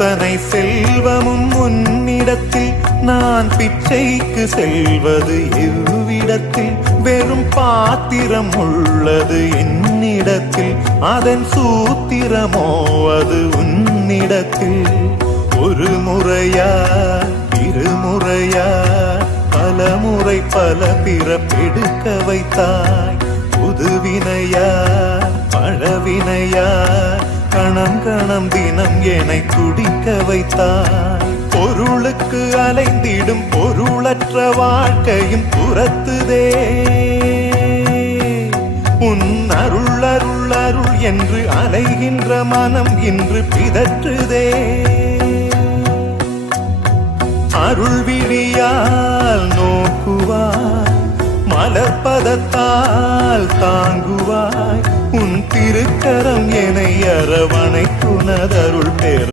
அத்தனை செல்வமும் உன்னிடத்தில் நான் பிச்சைக்கு செல்வது எவ்விடத்தில் வெறும் பாத்திரம் உள்ளது என்னிடத்தில் அதன் சூத்திரமோ அது உன்னிடத்தில் ஒரு முறையா இருமுறையா பலமுறை பல பிறப்பெடுக்க வைத்தாய் புதுவினையா பழவினையா கணம் கணம் தினம் என்னை துடிக்க வைத்தாய் பொருளுக்கு அலைந்திடும் பொருளற்ற வாழ்க்கையும் துரத்துதே உன் அருள் அருள் அருள் என்று அலைகின்ற மனம் இன்று பிதற்றுதே அருள் விழியால் நோக்குவாய் மலர்பதத்தால் தாங்குவாய் உன் திருக்கரம் என்னை அரவணைக்குனதருள் பெற